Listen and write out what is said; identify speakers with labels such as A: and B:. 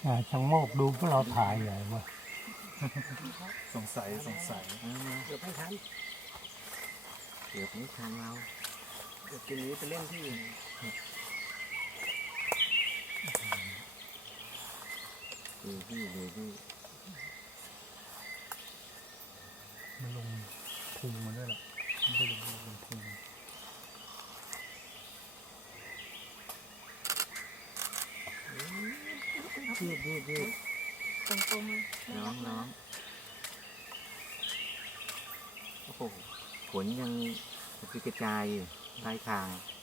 A: ช่างโมกดูพวกเราถ่ายใหญ่วะ
B: สงสัย
C: เกือบไม่ทัน
D: เดี๋ยวไม่ทันเรา
C: เดี๋ยวคืนนี้ไปเล่นที่อื่น
D: ดูที่
B: มันลงพุงมาด้วยแหละไม่ได้ลงพุง
D: ยืด
E: ตรงๆเลย
D: น้องโอ้โหขนยังกระจายอยู่ปลายทาง